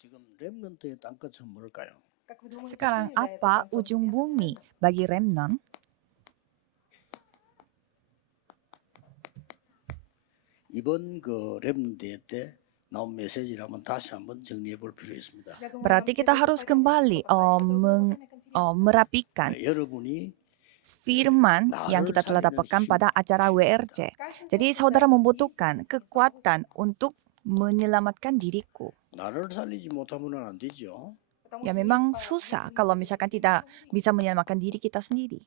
지금 렘넌트의 땅끝은 뭘까요? Sekarang apa ujung bumi bagi remnon? 이번 렘넌트 때 나온 메시지를 한번 다시 한번 정리해 볼 필요 있습니다. Berarti kita harus kembali merapikan 여러분이 firman yang kita telah dapatkan pada acara WRC. Jadi saudara membutuhkan kekuatan untuk menyelamatkan diriku. 나를 살리지 못하면 안 되죠. Ya memang susah kalau misalkan tidak bisa menyelamatkan diri kita sendiri.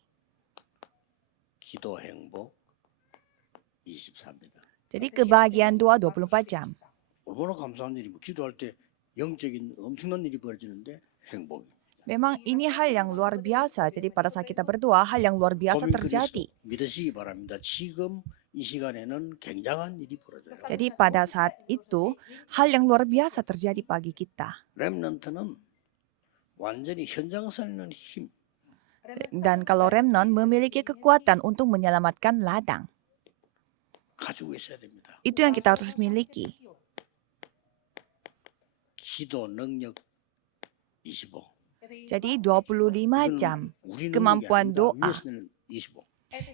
기도 행복 24입니다. Jadi kebahagiaan doa 24 jam. 얼마나 감사한 일이고 기도할 때 영적인 엄청난 일이 벌어지는데 행복입니다. Memang ini hal yang luar biasa. Jadi pada saat kita berdoa, hal yang luar biasa terjadi. 믿으시기 바랍니다. 지금 이 시간에는 굉장한 일이 벌어져요. Jadi pada saat itu, hal yang luar biasa terjadi bagi kita. 렘넌트는 완전히 현장 살리는 힘. Dan kalau remnon memiliki kekuatan untuk menyelamatkan ladang. 가지고 있어야 됩니다. Itu yang kita harus miliki. 기도 능력 25. Jadi 25 jam kemampuan doa. 25.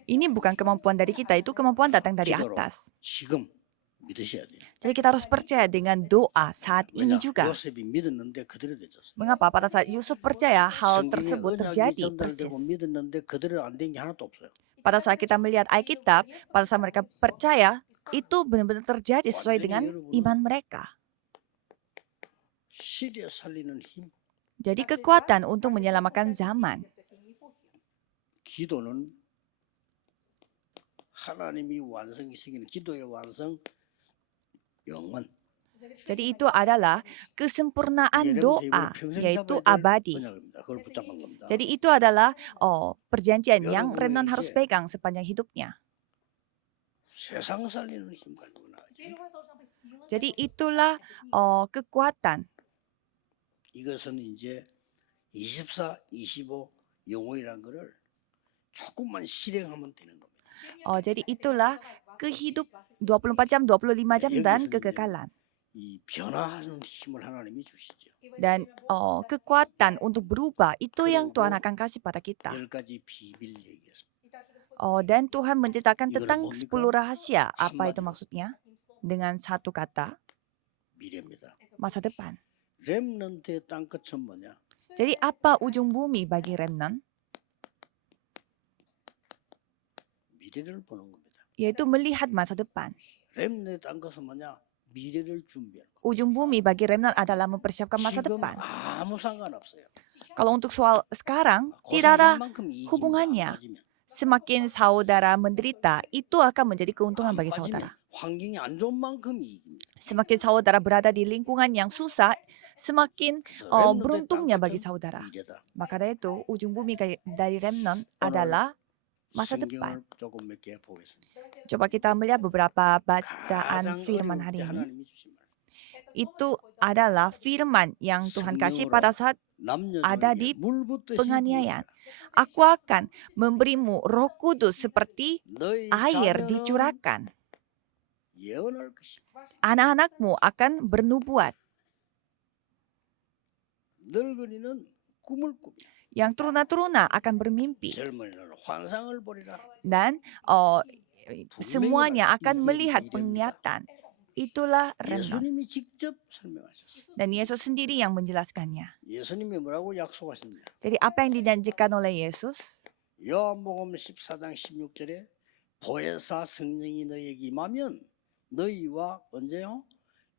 Ini bukan kemampuan dari kita, itu kemampuan datang dari 기도로 atas. 지금 믿으셔야 돼요. Jadi kita harus percaya dengan doa saat ini 왜냐? juga. 요셉이 믿었는데 그대로 되졌어요. Mengapa? Pada saat Yusuf percaya hal tersebut terjadi persis. 믿었는데 그대로 안 된 게 하나도 없어요. Pada saat kita melihat Alkitab, pada saat mereka percaya, itu benar-benar terjadi sesuai dengan iman mereka. 시대 살리는 힘. Jadi kekuatan untuk menyelamatkan zaman. 기도는 하나님이 완성시키는 기도의 완성 영원. Jadi itu adalah kesempurnaan doa, yaitu abadi. 그걸 붙잡은 겁니다. Jadi itu adalah perjanjian yang remnon harus pegang sepanjang hidupnya. 세상 살리는 힘 가지고 나가죠. Jadi itulah kekuatan. 이것은 이제 24, 25 영혼이라는 거를 조금만 실행하면 되는 겁니다. Jadi itulah kehidup 24 jam, 25 jam dan kekekalan. 이 변화하는 힘을 하나님이 주시죠. Dan kekuatan untuk berubah itu yang Tuhan akan kasih pada kita. 10가지 비밀 얘기했습니다. Dan Tuhan menceritakan tentang 10 rahasia. Apa itu maksudnya? Dengan satu kata, 미래입니다. masa depan. 렘넌트의 땅끝은 뭐냐? Jadi apa ujung bumi bagi remnon? 미래를 보는 겁니다. Yaitu melihat masa depan. 렘넌트의 땅끝은 뭐냐? 미래를 준비하는 거. Ujung bumi bagi remnon adalah mempersiapkan masa 지금 depan. 아무 상관없어요. Kalau untuk soal sekarang, tidak ada 고생한 만큼 이깁니다. hubungannya. 안 빠지면. Semakin saudara menderita, itu akan menjadi keuntungan bagi 안 빠지면 saudara. 환경이 안 좋은 만큼 이깁니다. Semakin saudara berada di lingkungan yang susah, semakin 렘넌트의 beruntungnya bagi 땅끝은 saudara. 미래다. Maka dari itu, ujung bumi dari remnon adalah masa depan. 성경을 조금 몇 개 보겠습니다. Coba kita melihat beberapa bacaan 가장 firman 어려울 hari 때 ini. 하나님이 주신 말. Itu adalah firman yang Tuhan kasih pada saat ada di penganiayaan. Aku akan memberimu Roh Kudus seperti air dicurahkan. 예언할 것이. Anak-anakmu akan bernubuat. 늙은이는 꿈을 꾸며 Yang teruna-teruna akan bermimpi. 젊은이는 환상을 보리라. Dan semuanya akan melihat penglihatan. Itulah remnon. 예수님이 직접 설명하셨어요. Dan Yesus sendiri yang menjelaskannya. 예수님이 뭐라고 약속하셨냐? Jadi apa yang dijanjikan oleh Yesus? 요한복음 14장 16절에 보혜사 성령이 너희에게 임하면 너희와 언제요?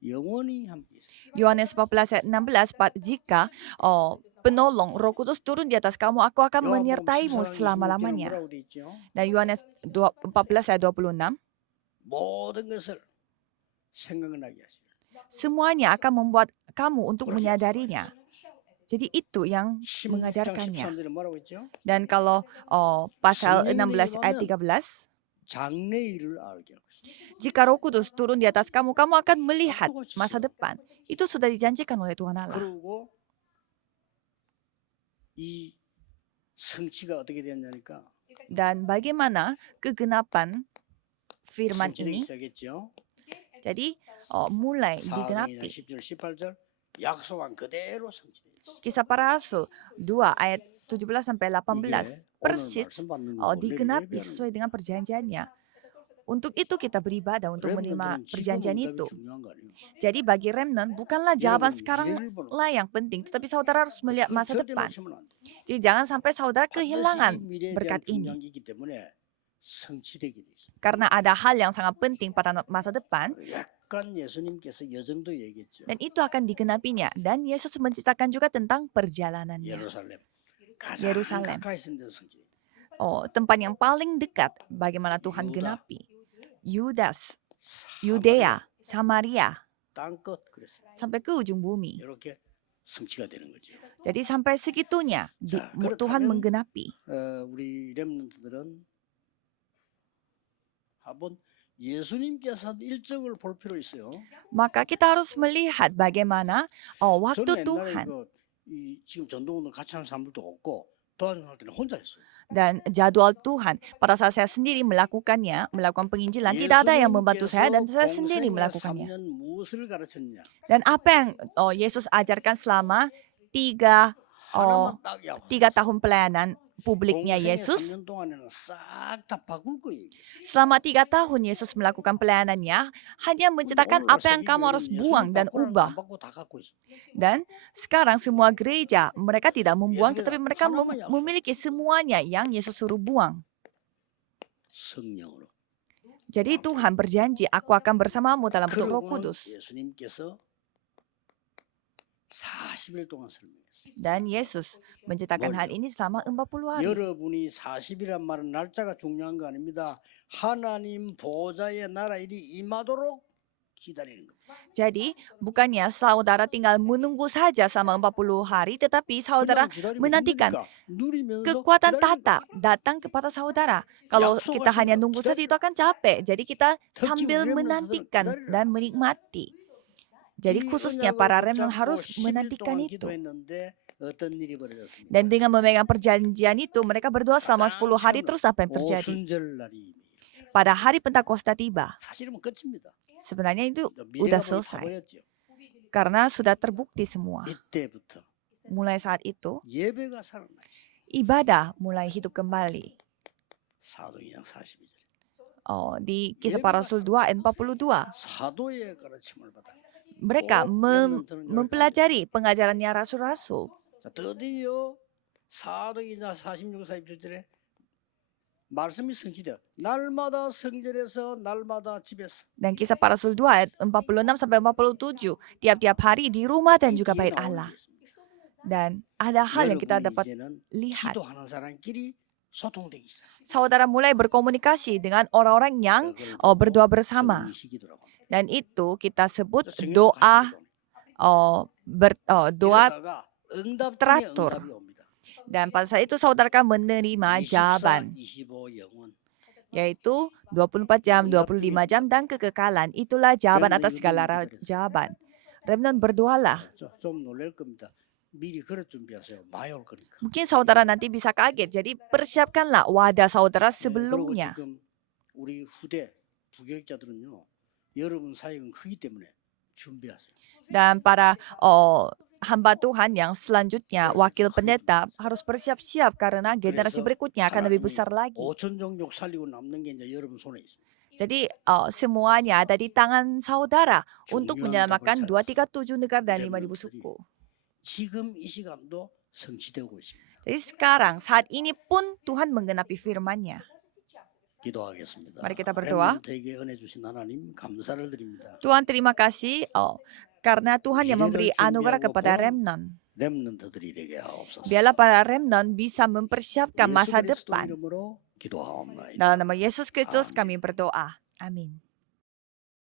영원히 함께 있으리라. Yohanes 14 ayat 16, jika penolong Roh Kudus turun di atas kamu, aku akan menyertaimu selama-lamanya. 뭐라고 돼 있죠? Dan Yohanes 14 ayat 26, 모든 것을 생각나게 하시라. semuanya akan membuat kamu untuk menyadarinya. Jadi itu yang 16장 mengajarkannya. 13절에 뭐라고 했죠? Dan kalau pasal 16 ayat 13, 장래일을 알게 할 것이다. jika Roh Kudus turun di atas kamu, kamu akan melihat masa depan. Itu sudah dijanjikan oleh Tuhan Allah. 그리고 이 성취가 어떻게 되었냐니까 Dan bagaimana kegenapan firman 성취되기 ini? 시작했죠. Jadi mulai 4장이나 digenapi. 10절 18절 약속한 그대로 성취되어 있습니다. Kisah Para Rasul 2 ayat 17 sampai 18 이게 오늘 persis 말씀 받는 거고 내일 digenapi 예배하는 sesuai 거. dengan perjanjiannya. Untuk itu kita beribadah untuk menerima 렘넌트는 지금 perjanjian 응답이 itu. 중요한 거 아니에요? Jadi bagi remnant bukanlah jawaban 여러분 sekarang 미래를 보는 lah yang penting, tetapi saudara harus melihat masa 절대 depan. 놓치면 안 돼. Jadi jangan sampai saudara 반드시 kehilangan 미래에 대한 berkat 중요한 ini. 게 있기 때문에 성취되게 돼 있습니다. Karena ada hal yang sangat penting pada masa depan, 약간 예수님께서 여정도 얘기했죠. dan itu akan digenapinya. Dan Yesus menceritakan juga tentang perjalanannya. 예루살렘. 가장 Yerusalem. 가까이 있는 데서 성취. Tempat yang paling dekat bagaimana Tuhan Yuda. genapi. Yudas, Yudea, Samaria, 땅끝 그랬어요. sampai ke ujung bumi. 이렇게 성취가 되는 거지. Jadi sampai segitunya 자, Tuhan 그렇다면 menggenapi. 우리 렘넌트들은 한번 예수님께서 한 일정을 볼 필요 있어요. Maka kita harus melihat bagaimana waktu 저는 옛날에 Tuhan 지금 전도운동 같이 하는 사람들도 없고 도와주는 때는 혼자 했어요. dan jadwal Tuhan. Pada saat saya sendiri melakukan penginjilan, tidak ada yang membantu saya dan saya sendiri melakukannya. 3년 무엇을 가르쳤냐? Dan apa yang Yesus ajarkan selama tiga 하나만 딱 약속. 3 tahun pelayanan publiknya 공생의 Yesus. 3년 동안에는 싹 다 바꿀 거예요. Selama 3 tahun Yesus melakukan pelayanannya, hanya menceritakan apa yang kamu harus buang dan ubah. Dan sekarang semua gereja, mereka tidak membuang, tetapi mereka memiliki semuanya yang Yesus suruh buang. 성령으로. Jadi Tuhan berjanji, aku akan bersamamu dalam bentuk Roh 그러고는 Kudus. 예수님께서 40일 동안 설명했어요. Dan Yesus menceritakan hal ini selama 40 hari. 여러분이 40이란 말은 날짜가 중요한 거 아닙니다. 하나님 보좌의 나라 일이 임하도록 기다리는 겁니다. Jadi bukannya saudara tinggal menunggu saja selama 40 hari, tetapi saudara menantikan kekuatan tahta datang kepada saudara. Kalau kita hanya nunggu saja itu akan capek. Jadi kita sambil menantikan dan menikmati. Jadi khususnya para remnant harus menantikan itu. Dan dengan memegang perjanjian itu, mereka berdoa selama 10 hari, terus apa yang terjadi? Pada hari Pentakosta tiba. Sebenarnya itu sudah selesai. Karena sudah terbukti semua. Mulai saat itu, ibadah mulai hidup kembali. Di Kisah Para Rasul 2 ayat 42. Mereka mempelajari pengajarannya rasul-rasul. 드디어 사도행전 46사 27절에 말씀이 성취되어 날마다 성전에서 날마다 집에서. Dan Kisah Para Rasul 2 ayat 46 sampai 47, tiap-tiap hari di rumah dan juga bait Allah. Dan ada hal yang kita dapat lihat. Saudara mulai berkomunikasi dengan orang-orang yang berdoa bersama. Dan itu kita sebut doa teratur. Dan pada saat itu saudara akan menerima jawaban. Yaitu 24 jam, 25 jam, dan kekekalan. Itulah jawaban atas segala jawaban. Remnant berdoalah. Mungkin saudara nanti bisa kaget. Jadi persiapkanlah wadah saudara sebelumnya. Dan para hamba Tuhan yang selanjutnya, wakil pendeta, harus bersiap-siap karena generasi berikutnya akan lebih besar lagi. Jadi semuanya ada di tangan saudara untuk menyelamatkan 237 negara dan 5.000 suku. Jadi sekarang, saat ini pun Tuhan menggenapi firman-Nya. Mari kita berdoa. Tuhan, terima kasih karena Tuhan yang memberi anugerah kepada remnant. Biarlah para remnant bisa mempersiapkan masa depan. Dalam nama Yesus Kristus kami berdoa. Amin.